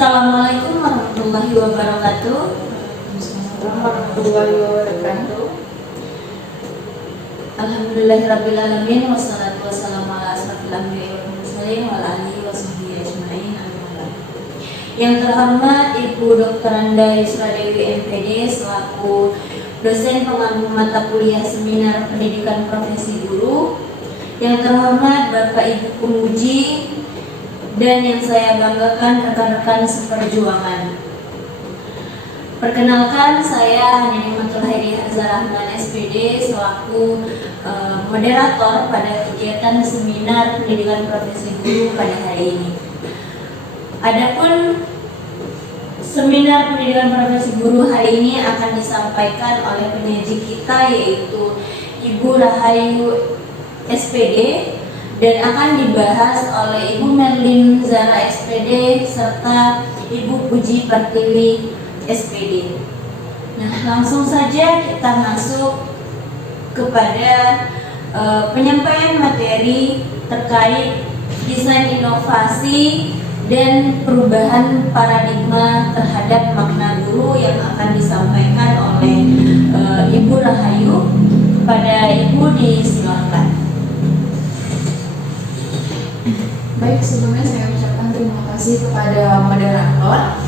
Assalamualaikum warahmatullahi wabarakatuh. Warahmatullahi wabarakatuh. Alhamdulillahirabbil alamin wassalatu wassalamu ala asrofil anbiya'i wal mursalin wa ala alihi washabbihi ajmain. Yang terhormat Ibu Dr. Anda Yusra Dewi MPD selaku dosen pengampu mata kuliah seminar pendidikan profesi guru. Yang terhormat Bapak Ibu penguji dan yang saya banggakan rekan-rekan seperjuangan. Perkenalkan, saya Nimatul Hairi Hazarahman SPD selaku moderator pada kegiatan seminar pendidikan profesi guru pada hari ini. Adapun seminar pendidikan profesi guru hari ini akan disampaikan oleh penyaji kita, yaitu Ibu Rahayu SPD, dan akan dibahas oleh Ibu Merlin Zara SPD serta Ibu Puji Pertiwi SPD. Nah, langsung saja kita masuk kepada penyampaian materi terkait desain inovasi dan perubahan paradigma terhadap makna guru yang akan disampaikan oleh Ibu Rahayu. Kepada Ibu disilakan. Baik, sebelumnya saya ucapkan terima kasih kepada moderator.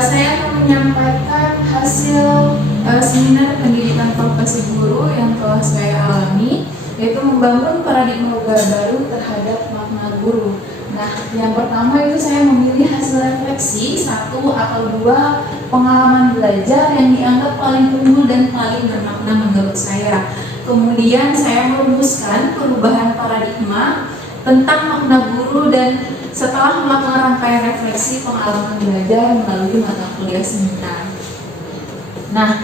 Saya akan menyampaikan hasil seminar pendidikan profesi guru yang telah saya alami, yaitu membangun paradigma baru terhadap makna guru. Nah, yang pertama itu saya memilih hasil refleksi 1 atau 2 pengalaman belajar yang dianggap paling unggul dan paling bermakna menurut saya. Kemudian saya merumuskan perubahan paradigma tentang makna guru, dan setelah melakukan rangkaian refleksi pengalaman belajar melalui mata kuliah seminar. Nah,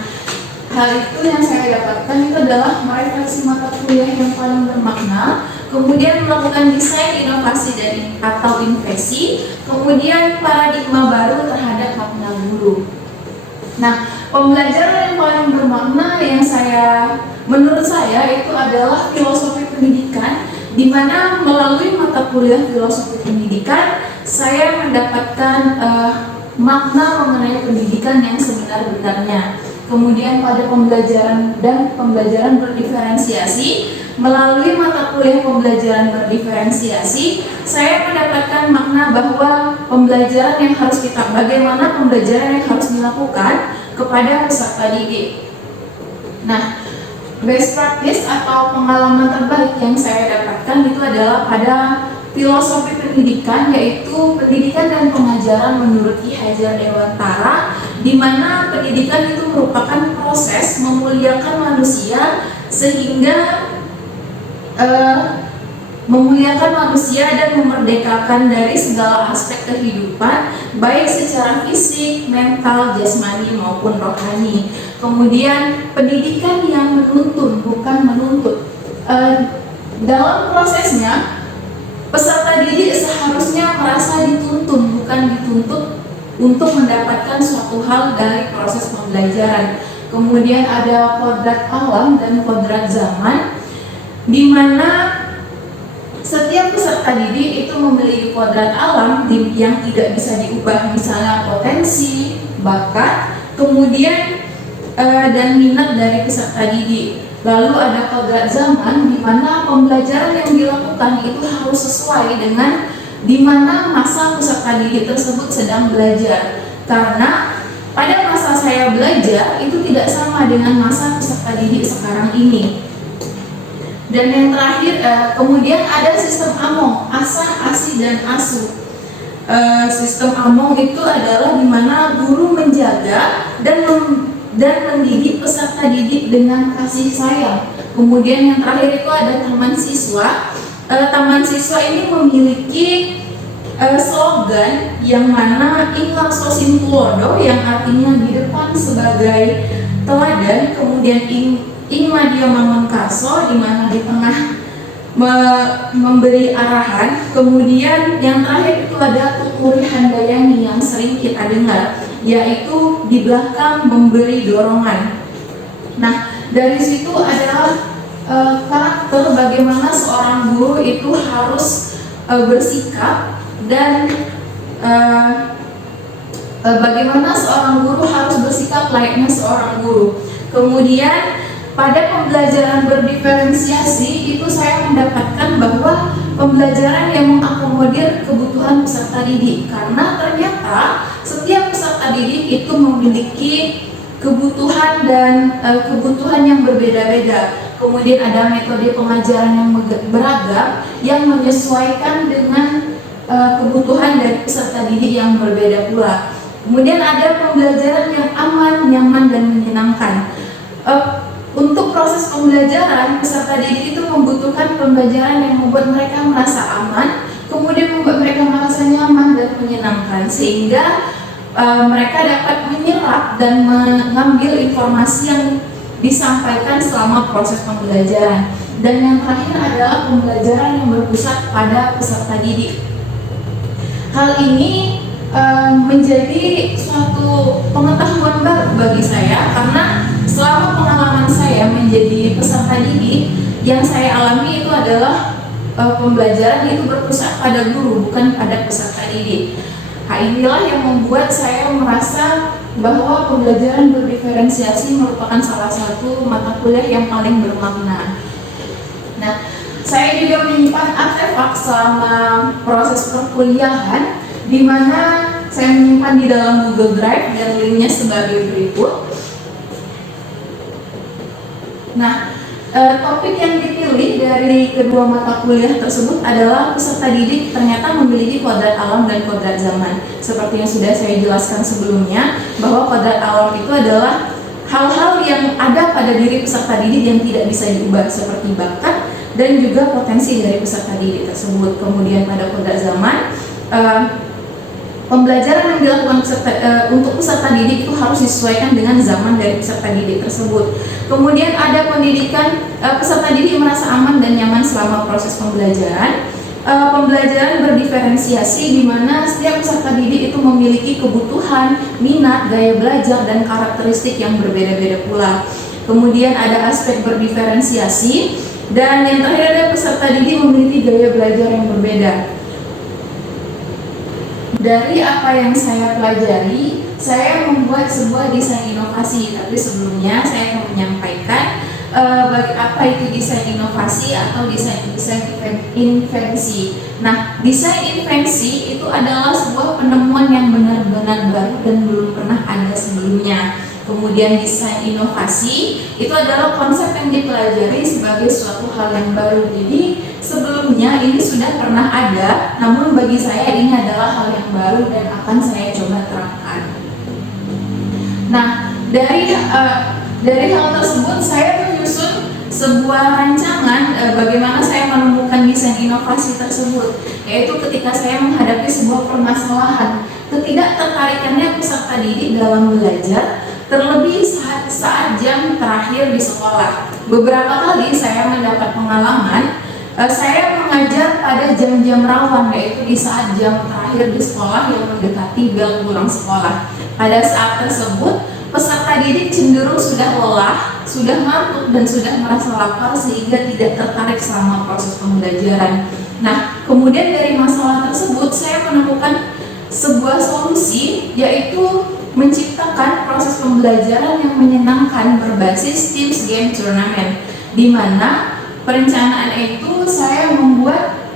hal itu yang saya dapatkan itu adalah merefleksi mata kuliah yang paling bermakna, kemudian melakukan desain inovasi atau invasi, kemudian paradigma baru terhadap makna guru. Nah, pembelajaran yang paling bermakna yang menurut saya itu adalah filosofi pendidikan, di mana melalui mata kuliah filosofi pendidikan saya mendapatkan makna mengenai pendidikan yang sebenar-benarnya. Kemudian pada pembelajaran berdiferensiasi, melalui mata kuliah pembelajaran berdiferensiasi, saya mendapatkan makna bahwa bagaimana pembelajaran yang harus dilakukan kepada peserta didik. Nah, best practice atau pengalaman terbaik yang saya dapatkan itu adalah pada filosofi pendidikan, yaitu pendidikan dan pengajaran menurut Ki Hajar Dewantara, di mana pendidikan itu merupakan proses memuliakan manusia sehingga memuliakan manusia dan memerdekakan dari segala aspek kehidupan, baik secara fisik, mental, jasmani maupun rohani. Kemudian pendidikan yang menuntun, bukan menuntut. Dalam prosesnya, peserta didik seharusnya merasa dituntun, bukan dituntut untuk mendapatkan suatu hal dari proses pembelajaran. Kemudian ada kodrat alam dan kodrat zaman, di mana setiap peserta didik itu memiliki kodrat alam yang tidak bisa diubah, misalnya potensi, bakat, kemudian dan minat dari peserta didik. Lalu ada kodrat zaman, di mana pembelajaran yang dilakukan itu harus sesuai dengan di mana masa peserta didik tersebut sedang belajar. Karena pada masa saya belajar itu tidak sama dengan masa peserta didik sekarang ini. Dan yang terakhir, kemudian ada sistem AMONG, asah, asih, dan asuh. Sistem AMONG itu adalah di mana guru menjaga dan mendidik peserta didik dengan kasih sayang. Kemudian yang terakhir itu ada taman siswa. Taman siswa ini memiliki slogan yang mana Inglang Sosim Tulodo, yang artinya di depan sebagai teladan, kemudian Ing Madia Mangun Karso, di mana di tengah memberi arahan. Kemudian yang terakhir itu ada Tuturi Handayani yang sering kita dengar, yaitu di belakang memberi dorongan. Nah, dari situ adalah karakter bagaimana seorang guru itu harus bersikap dan bagaimana seorang guru harus bersikap layaknya seorang guru. Kemudian pada pembelajaran berdiferensiasi itu saya mendapatkan bahwa pembelajaran yang mengakomodir kebutuhan peserta didik, karena ternyata setiap peserta didik itu memiliki kebutuhan dan kebutuhan yang berbeda-beda. Kemudian ada metode pengajaran yang beragam yang menyesuaikan dengan kebutuhan dari peserta didik yang berbeda pula. Kemudian ada pembelajaran yang aman, nyaman, dan menyenangkan. Untuk proses pembelajaran, peserta didik itu membutuhkan pembelajaran yang membuat mereka merasa aman, kemudian membuat mereka merasa nyaman dan menyenangkan, sehingga mereka dapat menyerap dan mengambil informasi yang disampaikan selama proses pembelajaran. Dan yang terakhir adalah pembelajaran yang berpusat pada peserta didik. Hal ini menjadi suatu pengetahuan baru bagi saya, karena selama pengalaman saya menjadi peserta didik, yang saya alami itu adalah pembelajaran itu berpusat pada guru, bukan pada peserta didik. Hal inilah yang membuat saya merasa bahwa pembelajaran berdiferensiasi merupakan salah satu mata kuliah yang paling bermakna. Nah, saya juga menyimpan artefak selama proses perkuliahan, di mana saya menyimpan di dalam Google Drive dan linknya sebagai berikut. Nah, topik yang dipilih dari kedua mata kuliah tersebut adalah peserta didik ternyata memiliki kodrat alam dan kodrat zaman. Seperti yang sudah saya jelaskan sebelumnya, bahwa kodrat alam itu adalah hal-hal yang ada pada diri peserta didik yang tidak bisa diubah, seperti bakat dan juga potensi dari peserta didik tersebut. Kemudian pada kodrat zaman, pembelajaran yang dilakukan untuk peserta didik itu harus disesuaikan dengan zaman dari peserta didik tersebut. Kemudian ada pendidikan, peserta didik merasa aman dan nyaman selama proses pembelajaran. Pembelajaran berdiferensiasi, di mana setiap peserta didik itu memiliki kebutuhan, minat, gaya belajar, dan karakteristik yang berbeda-beda pula. Kemudian ada aspek berdiferensiasi, dan yang terakhir ada peserta didik memiliki gaya belajar yang berbeda. Dari apa yang saya pelajari, saya membuat sebuah desain inovasi. Tapi sebelumnya saya akan menyampaikan apa itu desain inovasi atau desain invensi. Nah, desain invensi itu adalah sebuah penemuan yang benar-benar baru dan belum pernah ada sebelumnya. Kemudian desain inovasi itu adalah konsep yang dipelajari sebagai suatu hal yang baru. Jadi sebelumnya ini sudah pernah ada, namun bagi saya ini adalah hal yang baru dan akan saya coba terapkan. Nah, dari hal tersebut saya menyusun sebuah rancangan bagaimana saya menemukan desain inovasi tersebut, yaitu ketika saya menghadapi sebuah permasalahan, ketidaktertarikannya peserta didik dalam belajar, terlebih saat jam terakhir di sekolah. Beberapa kali saya mendapat pengalaman, saya mengajar pada jam-jam rawan, yaitu di saat jam terakhir di sekolah yang mendekati bel pulang sekolah. Pada saat tersebut, peserta didik cenderung sudah lelah, sudah ngantuk, dan sudah merasa lapar sehingga tidak tertarik selama proses pembelajaran. Nah, kemudian dari masalah tersebut saya menemukan sebuah solusi, yaitu menciptakan proses pembelajaran yang menyenangkan berbasis Teams Game Tournament, di mana perencanaan itu saya membuat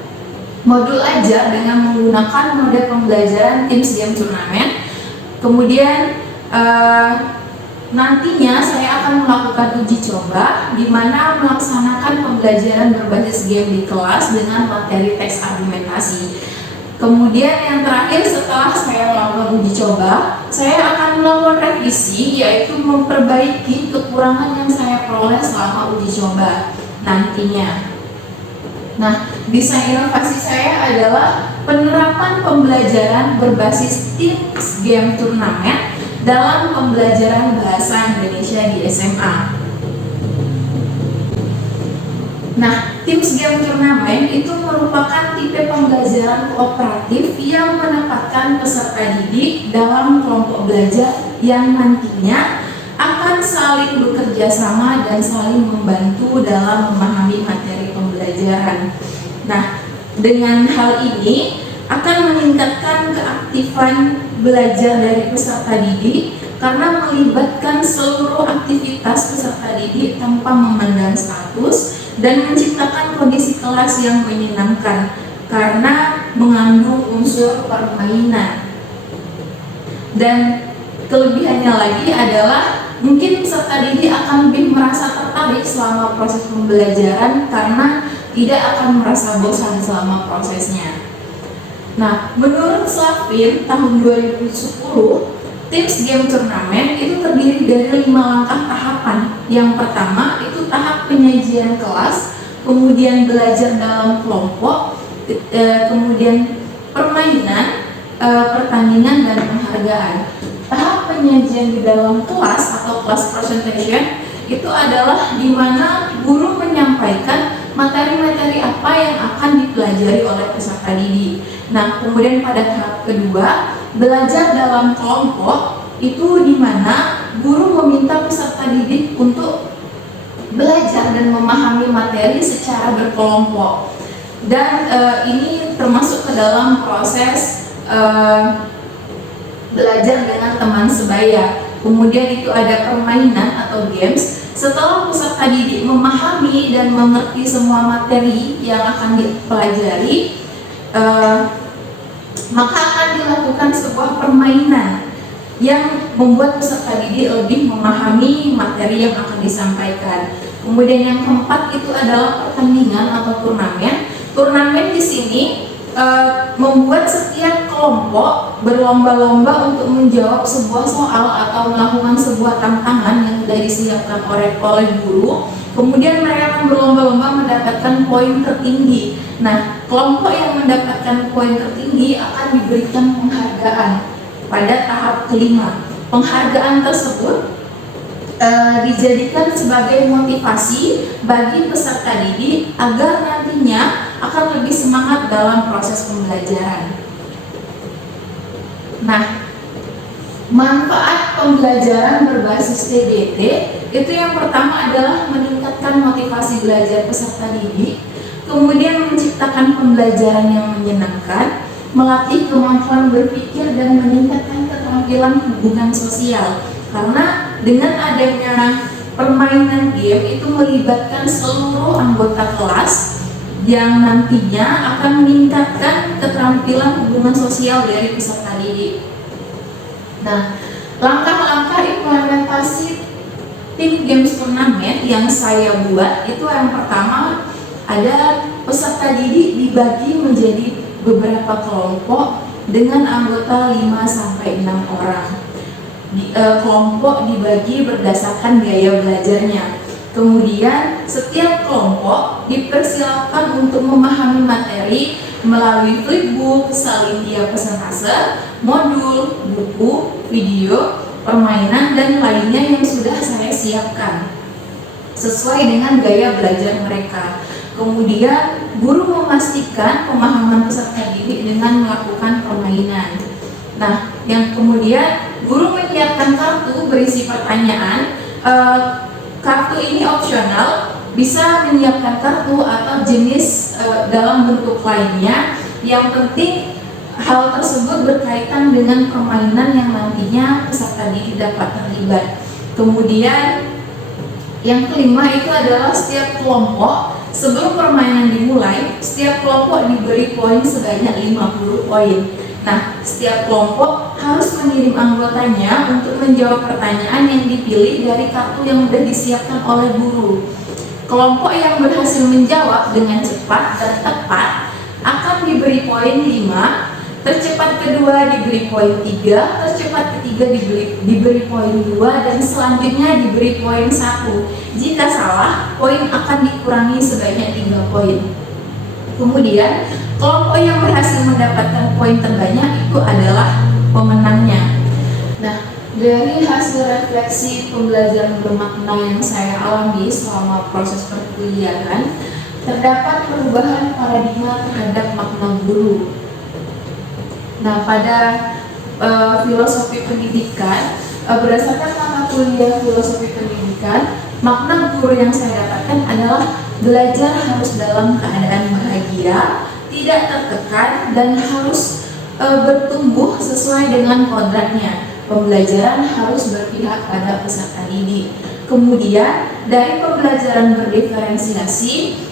modul ajar dengan menggunakan mode pembelajaran Teams Game Tournament. Kemudian nantinya saya akan melakukan uji coba, di mana melaksanakan pembelajaran berbasis game di kelas dengan materi teks argumentasi. Kemudian yang terakhir, setelah saya melakukan uji coba, saya akan melakukan revisi, yaitu memperbaiki kekurangan yang saya peroleh selama uji coba nantinya. Nah, desain inovasi saya adalah penerapan pembelajaran berbasis Teams Game Tournament dalam pembelajaran bahasa Indonesia di SMA. Nah, Teams Game Tournament itu merupakan tipe pembelajaran kooperatif yang menempatkan peserta didik dalam kelompok belajar yang nantinya akan saling bekerja sama dan saling membantu dalam memahami materi pembelajaran. Nah, dengan hal ini akan meningkatkan keaktifan belajar dari peserta didik karena melibatkan seluruh aktivitas peserta didik tanpa memandang status dan menciptakan kondisi kelas yang menyenangkan karena mengandung unsur permainan. Dan kelebihannya lagi adalah mungkin peserta didik akan lebih merasa tertarik selama proses pembelajaran karena tidak akan merasa bosan selama prosesnya. Nah, menurut Slavin tahun 2010, Tips Game Turnamen itu terdiri dari 5 langkah tahapan. Yang pertama itu tahap penyajian kelas, kemudian belajar dalam kelompok, kemudian permainan, pertandingan, dan penghargaan. Tahap penyajian di dalam kelas atau class presentation itu adalah di mana guru menyampaikan materi-materi apa yang akan dipelajari oleh peserta didik. Nah, kemudian pada tahap kedua, belajar dalam kelompok itu di mana guru meminta peserta didik untuk belajar dan memahami materi secara berkelompok. Dan ini termasuk ke dalam proses belajar dengan teman sebaya. Kemudian itu ada permainan atau games. Setelah peserta didik memahami dan mengerti semua materi yang akan dipelajari, maka akan dilakukan sebuah permainan yang membuat peserta didik lebih memahami materi yang akan disampaikan. Kemudian yang keempat itu adalah pertandingan atau turnamen. Turnamen di sini membuat setiap kelompok berlomba-lomba untuk menjawab sebuah soal atau melakukan sebuah tantangan yang sudah disiapkan oleh guru. Kemudian mereka akan berlomba-lomba mendapatkan poin tertinggi. Nah, kelompok yang mendapatkan poin tertinggi akan diberikan penghargaan pada tahap kelima. Penghargaan tersebut dijadikan sebagai motivasi bagi peserta didik agar nantinya akan lebih semangat dalam proses pembelajaran. Nah, manfaat pembelajaran berbasis TDT itu yang pertama adalah meningkatkan motivasi belajar peserta didik, kemudian menciptakan pembelajaran yang menyenangkan, melatih kemampuan berpikir dan meningkatkan keterampilan hubungan sosial. Karena dengan adanya permainan game itu melibatkan seluruh anggota kelas yang nantinya akan meningkatkan keterampilan hubungan sosial dari peserta didik. Nah, langkah-langkah implementasi tim games turnamen yang saya buat itu yang pertama ada peserta didik dibagi menjadi beberapa kelompok dengan anggota 5-6 orang. Kelompok dibagi berdasarkan gaya belajarnya. Kemudian setiap kelompok dipersilakan untuk memahami materi melalui flipbook, salindia presentase, modul, buku, video, permainan, dan lainnya yang sudah saya siapkan sesuai dengan gaya belajar mereka. Kemudian guru memastikan pemahaman peserta didik dengan melakukan permainan. Nah, yang kemudian guru menyiapkan kartu berisi pertanyaan. Kartu ini opsional, bisa menyiapkan kartu atau jenis dalam bentuk lainnya. Yang penting hal tersebut berkaitan dengan permainan yang nantinya peserta didik dapat terlibat. Kemudian yang kelima itu adalah setiap kelompok sebelum permainan dimulai, setiap kelompok diberi poin sebanyak 50 poin. Nah, setiap kelompok harus mengirim anggotanya untuk menjawab pertanyaan yang dipilih dari kartu yang sudah disiapkan oleh guru. Kelompok yang berhasil menjawab dengan cepat dan tepat akan diberi poin 5, tercepat kedua diberi poin 3, tercepat ketiga diberi poin 2, dan selanjutnya diberi poin 1. Jika salah, poin akan dikurangi sebanyak 3 poin. Kemudian, kelompok yang berhasil mendapatkan poin terbanyak itu adalah pemenangnya. Nah, dari hasil refleksi pembelajaran bermakna yang saya alami selama proses perkuliahan, terdapat perubahan paradigma terhadap makna guru. Nah, pada filosofi pendidikan, berdasarkan mata kuliah filosofi pendidikan, makna guru yang saya dapatkan adalah belajar harus dalam keadaan bahagia, tidak tertekan, dan harus bertumbuh sesuai dengan kodratnya. Pembelajaran harus berpihak pada peserta didik. Kemudian dari pembelajaran berdiferensiasi,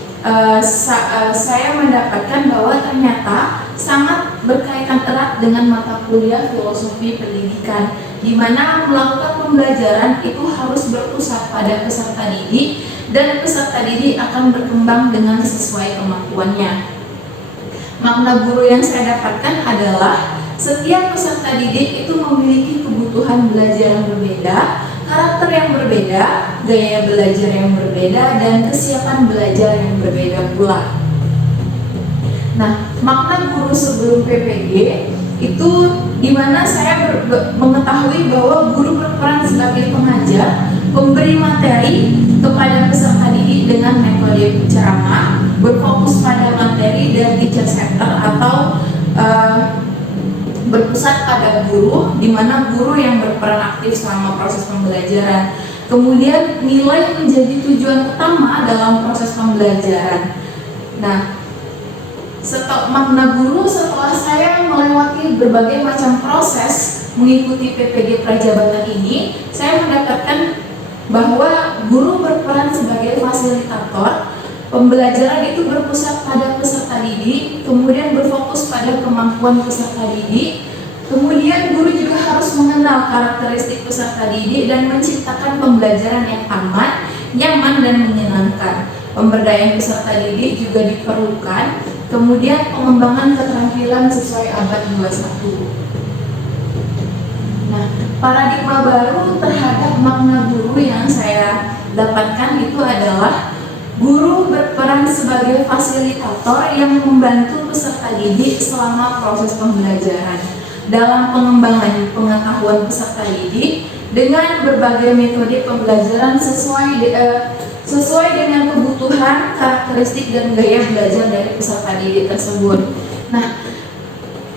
saya mendapatkan bahwa ternyata sangat berkaitan erat dengan mata kuliah filosofi pendidikan, di mana melakukan pembelajaran itu harus berpusat pada peserta didik dan peserta didik akan berkembang dengan sesuai kemampuannya. Makna guru yang saya dapatkan adalah setiap peserta didik itu memiliki kebutuhan belajar yang berbeda, karakter yang berbeda, gaya belajar yang berbeda, dan kesiapan belajar yang berbeda pula. Nah, makna guru sebelum PPG itu di mana saya mengetahui bahwa guru berperan sebagai pengajar, pemberi materi kepada peserta didik dengan metode ceramah, berfokus pada materi dan teacher center atau berpusat pada guru, di mana guru yang berperan aktif selama proses pembelajaran. Kemudian nilai menjadi tujuan utama dalam proses pembelajaran. Nah, makna guru setelah saya melewati berbagai macam proses mengikuti PPG Prajabatan ini, saya mendapatkan bahwa guru berperan sebagai fasilitator. Pembelajaran itu berpusat pada peserta didik, kemudian berfokus pada kemampuan peserta didik. Kemudian guru juga harus mengenal karakteristik peserta didik dan menciptakan pembelajaran yang aman, nyaman, dan menyenangkan. Pemberdayaan peserta didik juga diperlukan. Kemudian pengembangan keterampilan sesuai abad 21. Nah, paradigma baru terhadap makna guru yang saya dapatkan itu adalah guru berperan sebagai fasilitator yang membantu peserta didik selama proses pembelajaran dalam pengembangan pengetahuan peserta didik dengan berbagai metode pembelajaran sesuai dengan kebutuhan, karakteristik, dan gaya belajar dari peserta didik tersebut. Nah,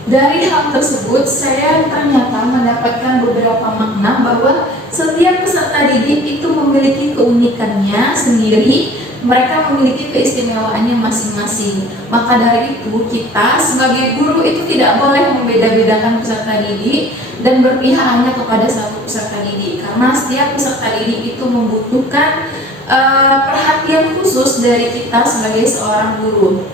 dari hal tersebut saya ternyata mendapatkan beberapa makna bahwa setiap peserta didik itu memiliki keunikannya sendiri, mereka memiliki keistimewaannya masing-masing. Maka dari itu kita sebagai guru itu tidak boleh membeda-bedakan peserta didik dan berpihak hanya kepada satu peserta didik, karena setiap peserta didik itu membutuhkan perhatian khusus dari kita sebagai seorang guru.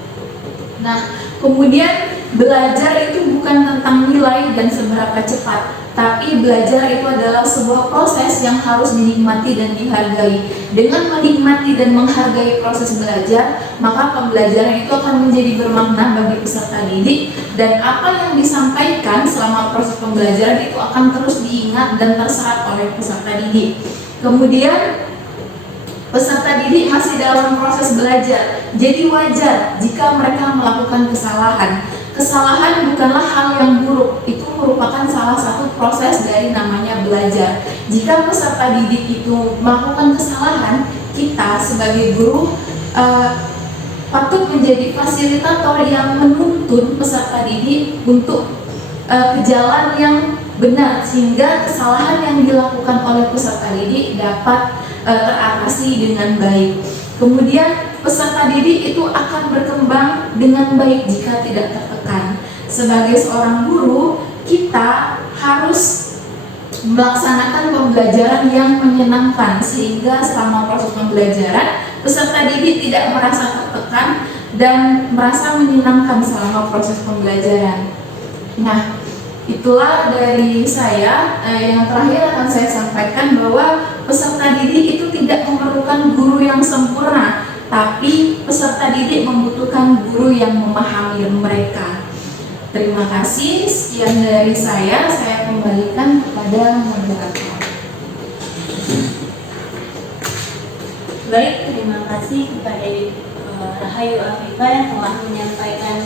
Nah, kemudian belajar itu bukan tentang nilai dan seberapa cepat, tapi belajar itu adalah sebuah proses yang harus dinikmati dan dihargai. Dengan menikmati dan menghargai proses belajar, maka pembelajaran itu akan menjadi bermakna bagi peserta didik, dan apa yang disampaikan selama proses pembelajaran itu akan terus diingat dan terserap oleh peserta didik. Kemudian peserta didik masih dalam proses belajar, jadi wajar jika mereka melakukan kesalahan. Kesalahan bukanlah hal yang buruk, itu merupakan salah satu proses dari namanya belajar. Jika peserta didik itu melakukan kesalahan, kita sebagai guru patut menjadi fasilitator yang menuntun peserta didik untuk ke jalan yang benar, sehingga kesalahan yang dilakukan oleh peserta didik dapat teratasi dengan baik. Kemudian peserta didik itu akan berkembang dengan baik jika tidak tertekan. Sebagai seorang guru, kita harus melaksanakan pembelajaran yang menyenangkan, sehingga selama proses pembelajaran peserta didik tidak merasa tertekan dan merasa menyenangkan selama proses pembelajaran. Nah, itulah dari saya. Yang terakhir akan saya sampaikan bahwa peserta didik itu tidak memerlukan guru yang sempurna, tapi peserta didik membutuhkan guru yang memahami mereka. Terima kasih, sekian dari saya kembalikan kepada moderator. Baik, terima kasih kepada Rahayu Afifah yang telah menyampaikan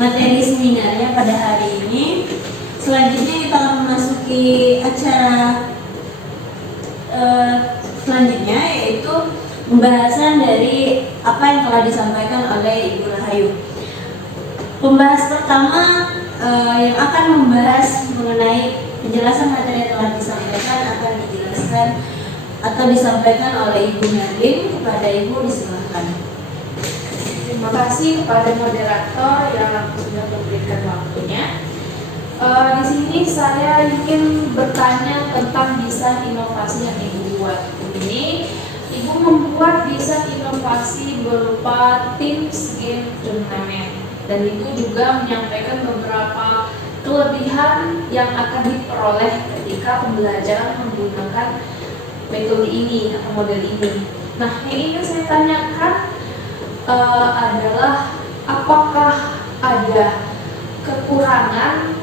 materi seminarnya pada hari ini. Selanjutnya kita akan memasuki acara selanjutnya, yaitu pembahasan dari apa yang telah disampaikan oleh Ibu Rahayu. Pembahas pertama yang akan membahas mengenai penjelasan materi yang telah disampaikan akan dijelaskan atau disampaikan oleh Ibu Nadine. Kepada Ibu disilahkan. Terima kasih kepada moderator yang sudah memberikan waktunya. Di sini saya ingin bertanya tentang desain inovasi yang Ibu buat. Ini Ibu membuat desain inovasi berupa Teams Game Turnamen, dan Ibu juga menyampaikan beberapa kelebihan yang akan diperoleh ketika pembelajaran menggunakan metode ini atau model ini. Nah, yang ingin saya tanyakan adalah apakah ada kekurangan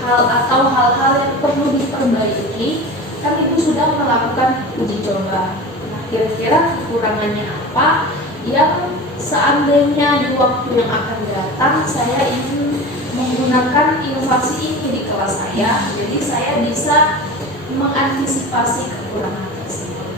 hal-hal yang perlu diperbaiki? Kan Ibu sudah melakukan uji coba. Nah, kira-kira kekurangannya apa yang seandainya di waktu yang akan datang saya ingin menggunakan inovasi ini di kelas saya, jadi saya bisa mengantisipasi kekurangan tersebut.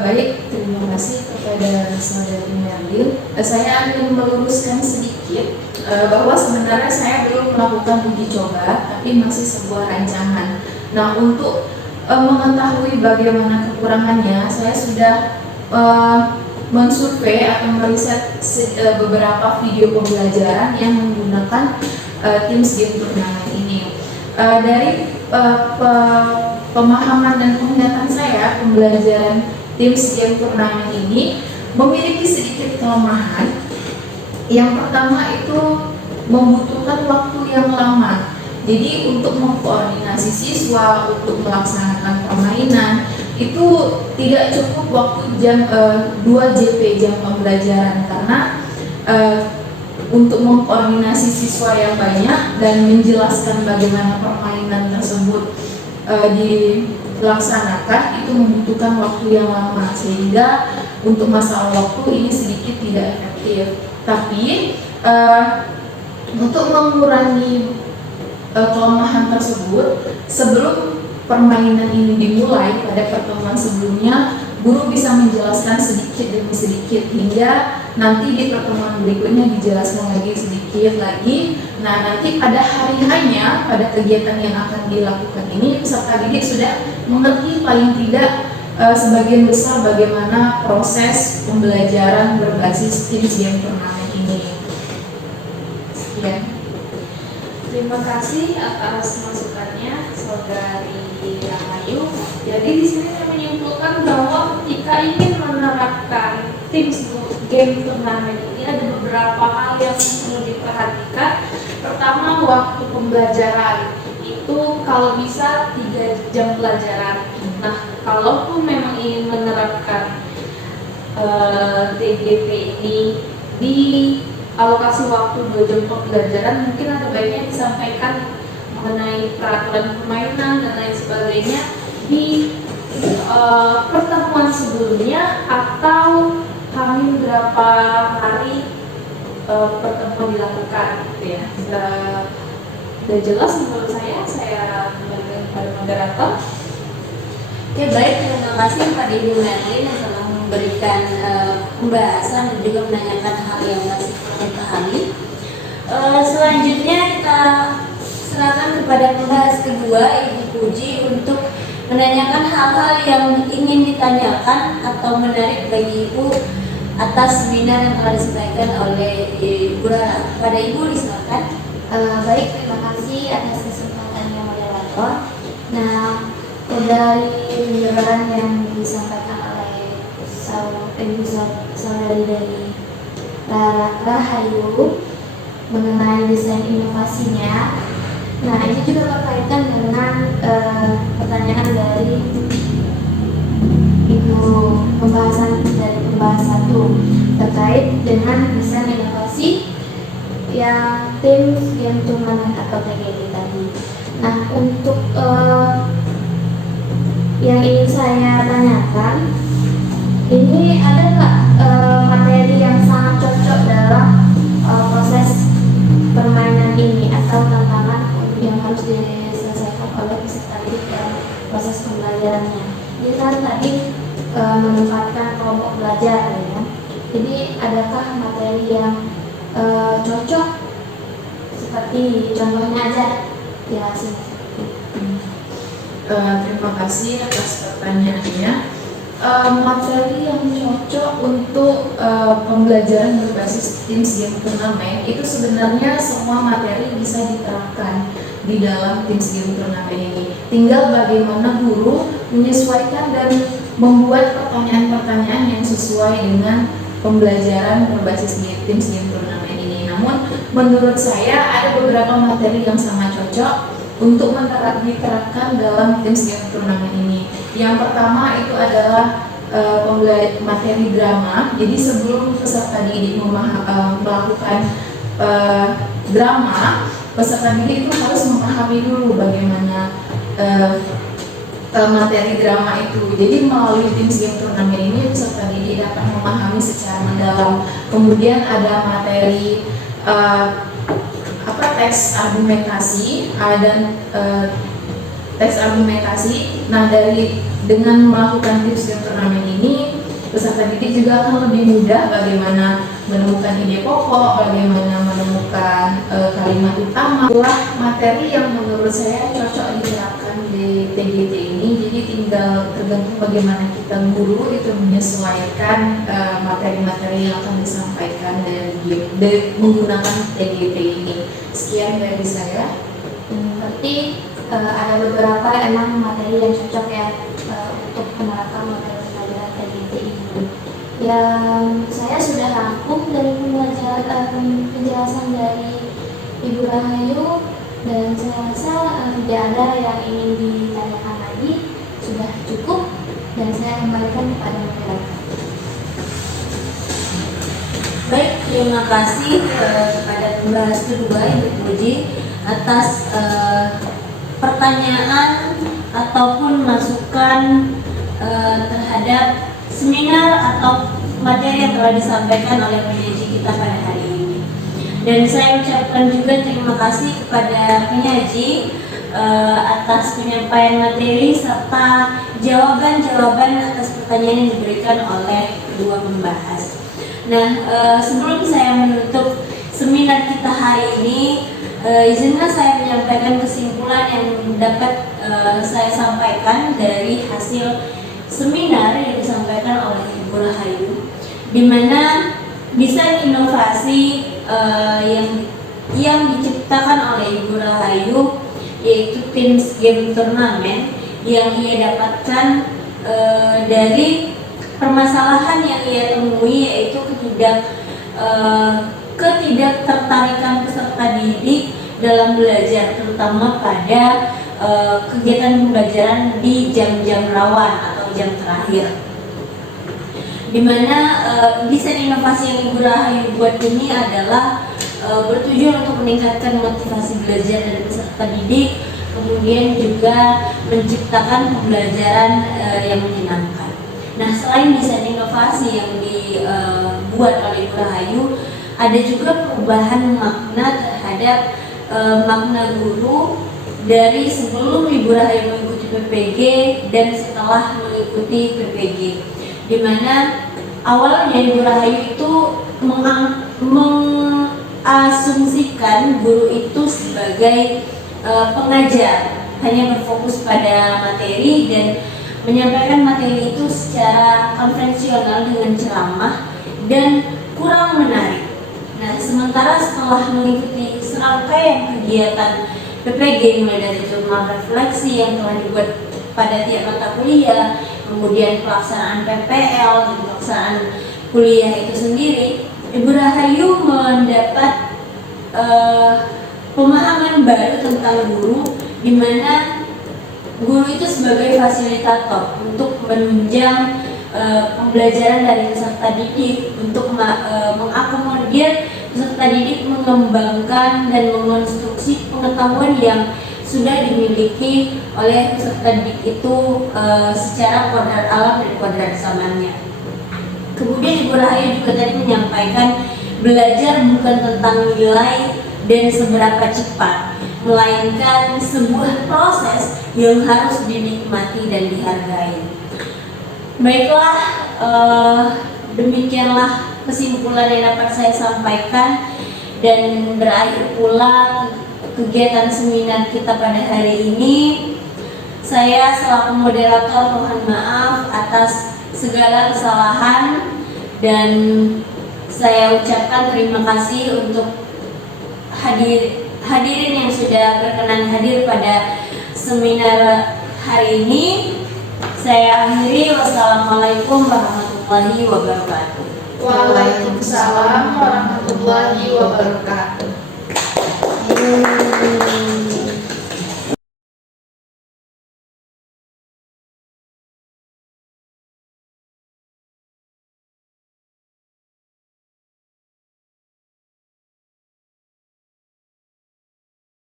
Baik, terima kasih kepada saudari Merlin. Saya ingin meluruskan sedikit bahwa sebenarnya saya belum melakukan uji coba, tapi masih sebuah rancangan. Nah, untuk mengetahui bagaimana kekurangannya, saya sudah mensurvei atau meriset beberapa video pembelajaran yang menggunakan Teams Game Turnamen ini. Dari pemahaman dan penglihatan saya, pembelajaran Teams Game Turnamen ini memiliki sedikit kelemahan. Yang pertama itu membutuhkan waktu yang lama. Jadi untuk mengkoordinasi siswa untuk melaksanakan permainan itu tidak cukup waktu 2 JP jam pembelajaran, karena untuk mengkoordinasi siswa yang banyak dan menjelaskan bagaimana permainan tersebut dilaksanakan itu membutuhkan waktu yang lama, sehingga untuk masalah waktu ini sedikit tidak efektif. Tapi untuk mengurangi kelemahan tersebut, sebelum permainan ini dimulai pada pertemuan sebelumnya, guru bisa menjelaskan sedikit demi sedikit hingga nanti di pertemuan berikutnya dijelaskan lagi sedikit lagi. Nah, nanti pada hari hanya pada kegiatan yang akan dilakukan ini peserta didik sudah mengerti paling tidak sebagian besar bagaimana proses pembelajaran berbasis Teams Game Turnamen ini. Sekian. Terima kasih atas masukannya, saudari Rahayu. Jadi di sini saya menyimpulkan bahwa ketika ingin menerapkan Teams Game Turnamen ini ada beberapa hal yang perlu diperhatikan. Pertama, waktu pembelajaran itu kalau bisa 3 jam pelajaran. Nah, kalaupun memang ingin menerapkan TGP ini di alokasi waktu 2 jam pembelajaran, mungkin ada baiknya disampaikan mengenai peraturan permainan dan lain sebagainya di pertemuan sebelumnya, atau kami berapa hari pertemuan dilakukan, gitu ya. Sudah jelas menurut saya kembalikan kepada moderator. Ya baik, terima kasih kepada Ibu Merlin yang telah memberikan pembahasan dan juga menanyakan hal yang masih perlu dipahami. Selanjutnya kita serahkan kepada pembahas kedua, Ibu Puji, untuk menanyakan hal-hal yang ingin ditanyakan atau menarik bagi Ibu atas seminar yang telah disampaikan oleh Ibu Rara. Pada Ibu disilakan. Baik, terima kasih atas kesempatannya moderator. Nah, dari penjelasan yang disampaikan oleh saudari dari Rahayu mengenai desain inovasinya. Nah, ini juga berkaitan dengan pertanyaan dari Ibu, pembahasan dari pembahas 1 terkait dengan desain inovasi yang Teams Game Turnamen atau TGT tadi. Nah, untuk yang ingin saya tanyakan, ini ada nggak materi yang sangat cocok dalam proses permainan ini atau tantangan yang harus diselesaikan oleh peserta didik dalam proses pembelajarannya? Ini kan tadi menempatkan kelompok belajar, ya. Jadi adakah materi yang cocok seperti contohnya aja ya sih. Terima kasih atas pertanyaannya. materi yang cocok untuk pembelajaran berbasis Teams Game Turnamen itu sebenarnya semua materi bisa diterapkan di dalam Teams Game Turnamen ini. Tinggal bagaimana guru menyesuaikan dan membuat pertanyaan-pertanyaan yang sesuai dengan pembelajaran berbasis Teams Game Turnamen ini. Namun menurut saya ada beberapa materi yang sangat cocok untuk diterapkan dalam Teams Game Turnamen ini. Yang pertama itu adalah materi drama. Jadi sebelum peserta didik melakukan drama, peserta didik itu harus memahami dulu bagaimana materi drama itu. Jadi melalui Teams Game Turnamen ini peserta didik dapat memahami secara mendalam. Kemudian ada materi teks argumentasi dan teks argumentasi. Nah, dengan melakukan Teams Game Turnamen ini peserta didik juga akan lebih mudah bagaimana menemukan ide pokok, bagaimana menemukan kalimat utama. Itulah materi yang menurut saya cocok diterapkan di TGT ini. Jadi tinggal tergantung bagaimana kita guru itu menyesuaikan materi-materi yang akan disampaikan dan menggunakan TGT ini. Sekian dari saya. Berarti ada beberapa emang materi yang cocok ya untuk menerapkan materi pelajaran TGT ini. Yang saya sudah rangkum dari penjelasan dari Ibu Rahayu, dan saya rasa tidak ada yang ingin ditanyakan lagi, sudah cukup, dan saya kembalikan kepada moderator. Baik, terima kasih kepada pembahas kedua Ibu Puji atas pertanyaan ataupun masukan terhadap seminar atau materi yang telah disampaikan oleh penyaji kita pada hari ini. Dan saya ucapkan juga terima kasih kepada penyaji atas penyampaian materi serta jawaban-jawaban atas pertanyaan yang diberikan oleh kedua pembahas. Nah, sebelum saya menutup seminar kita hari ini, izinkan saya menyampaikan kesimpulan yang dapat saya sampaikan dari hasil seminar yang disampaikan oleh Ibu Rahayu, di mana desain inovasi yang diciptakan oleh Ibu Rahayu, yaitu Teams Game Turnamen, yang ia dapatkan dari permasalahan yang ia temui, yaitu ketidaktertarikan peserta didik dalam belajar, terutama pada kegiatan pembelajaran di jam-jam rawan atau jam terakhir. Di mana desain inovasi yang Ibu Rahayu buat ini adalah bertujuan untuk meningkatkan motivasi belajar dari peserta didik, kemudian juga menciptakan pembelajaran yang menyenangkan. Nah, selain desain inovasi yang dibuat oleh Ibu Rahayu, ada juga perubahan makna terhadap makna guru dari sebelum Ibu Rahayu mengikuti PPG dan setelah mengikuti PPG, di mana awalnya Ibu Rahayu itu mengasumsikan guru itu sebagai pengajar, hanya berfokus pada materi dan menyampaikan materi itu secara konvensional dengan ceramah dan kurang menarik. Nah, sementara setelah mengikuti serangkaian kegiatan PPG, mulai dari jurnal refleksi yang telah dibuat pada tiap mata kuliah, kemudian pelaksanaan PPL dan pelaksanaan kuliah itu sendiri, Ibu Rahayu mendapat pemahaman baru tentang guru, di mana guru itu sebagai fasilitator untuk menunjang pembelajaran dari peserta didik, untuk mengakomodir peserta didik mengembangkan dan mengonstruksi pengetahuan yang sudah dimiliki oleh peserta didik itu secara kodrat alam dan kodrat zamannya. Kemudian Ibu Rahayu juga tadi menyampaikan belajar bukan tentang nilai dan seberapa cepat, melainkan sebuah proses yang harus dinikmati dan dihargai. Baiklah, demikianlah kesimpulan yang dapat saya sampaikan, dan berakhir pula kegiatan seminar kita pada hari ini. Saya selaku moderator mohon maaf atas segala kesalahan, dan saya ucapkan terima kasih untuk hadirin yang sudah berkenan hadir pada seminar hari ini. Saya akhiri, wassalamualaikum warahmatullahi wabarakatuh. Waalaikumsalam warahmatullahi wabarakatuh.